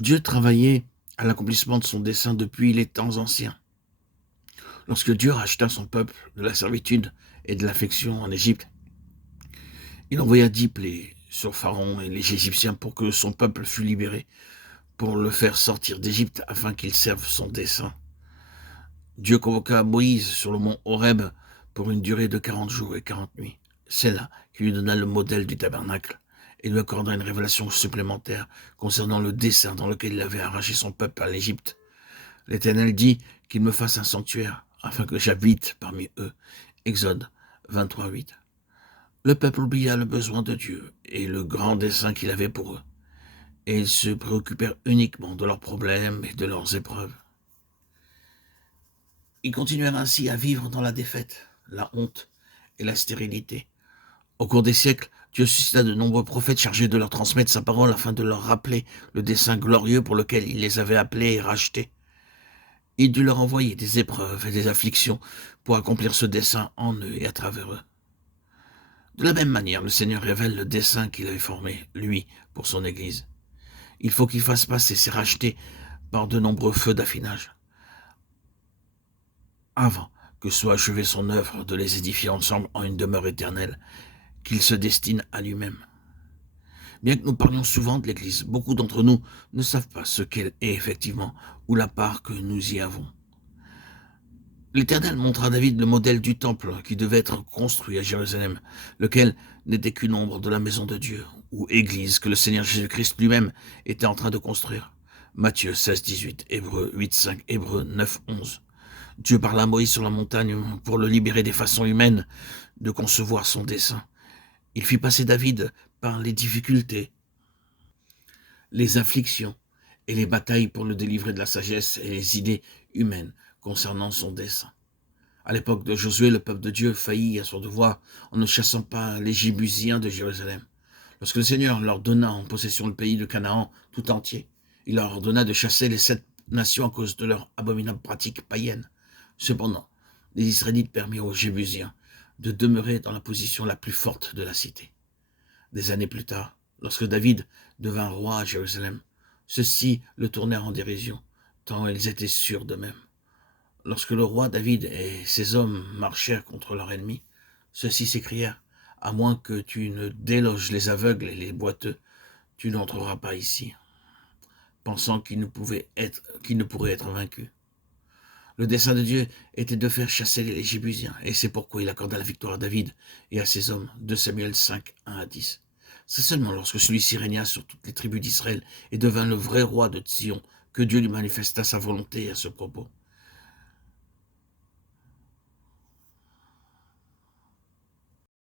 Dieu travaillait à l'accomplissement de son dessein depuis les temps anciens. Lorsque Dieu racheta son peuple de la servitude et de l'affliction en Égypte, il envoya 10 plaies sur Pharaon et les Égyptiens pour que son peuple fût libéré, pour le faire sortir d'Égypte afin qu'il serve son dessein. Dieu convoqua Moïse sur le mont Horeb pour une durée de 40 jours et 40 nuits. C'est là qu'il lui donna le modèle du tabernacle et lui accorda une révélation supplémentaire concernant le dessein dans lequel il avait arraché son peuple à l'Égypte. L'Éternel dit qu'il me fasse un sanctuaire afin que j'habite parmi eux. Exode 23:8. Le peuple oublia le besoin de Dieu et le grand dessein qu'il avait pour eux, et ils se préoccupèrent uniquement de leurs problèmes et de leurs épreuves. Ils continuèrent ainsi à vivre dans la défaite, la honte et la stérilité. Au cours des siècles, Dieu suscita de nombreux prophètes chargés de leur transmettre sa parole afin de leur rappeler le dessein glorieux pour lequel il les avait appelés et rachetés. Il dut leur envoyer des épreuves et des afflictions pour accomplir ce dessein en eux et à travers eux. De la même manière, le Seigneur révèle le dessein qu'il avait formé, lui, pour son Église. Il faut qu'il fasse passer ses rachetés par de nombreux feux d'affinage, avant que soit achevée son œuvre de les édifier ensemble en une demeure éternelle, qu'il se destine à lui-même. Bien que nous parlions souvent de l'Église, beaucoup d'entre nous ne savent pas ce qu'elle est effectivement, ou la part que nous y avons. L'Éternel montra à David le modèle du temple qui devait être construit à Jérusalem, lequel n'était qu'une ombre de la maison de Dieu, ou église que le Seigneur Jésus-Christ lui-même était en train de construire. Matthieu 16:18, Hébreux 8:5, Hébreux 9:11. Dieu parla à Moïse sur la montagne pour le libérer des façons humaines de concevoir son dessein. Il fit passer David par les difficultés, les afflictions et les batailles pour le délivrer de la sagesse et les idées humaines concernant son dessein. À l'époque de Josué, le peuple de Dieu faillit à son devoir en ne chassant pas les Jébusiens de Jérusalem. Lorsque le Seigneur leur donna en possession le pays de Canaan tout entier, il leur ordonna de chasser les 7 nations à cause de leurs abominables pratiques païennes. Cependant, les Israélites permirent aux Jébusiens de demeurer dans la position la plus forte de la cité. Des années plus tard, lorsque David devint roi à Jérusalem, ceux-ci le tournèrent en dérision, tant ils étaient sûrs d'eux-mêmes. Lorsque le roi David et ses hommes marchèrent contre leur ennemi, ceux-ci s'écrièrent: « À moins que tu ne déloges les aveugles et les boiteux, tu n'entreras pas ici », pensant qu'ils ne pourraient être vaincus. Le dessein de Dieu était de faire chasser les Jébusiens, et c'est pourquoi il accorda la victoire à David et à ses hommes. 2 Samuel 5, 1-10. C'est seulement lorsque celui-ci régna sur toutes les tribus d'Israël et devint le vrai roi de Sion que Dieu lui manifesta sa volonté à ce propos.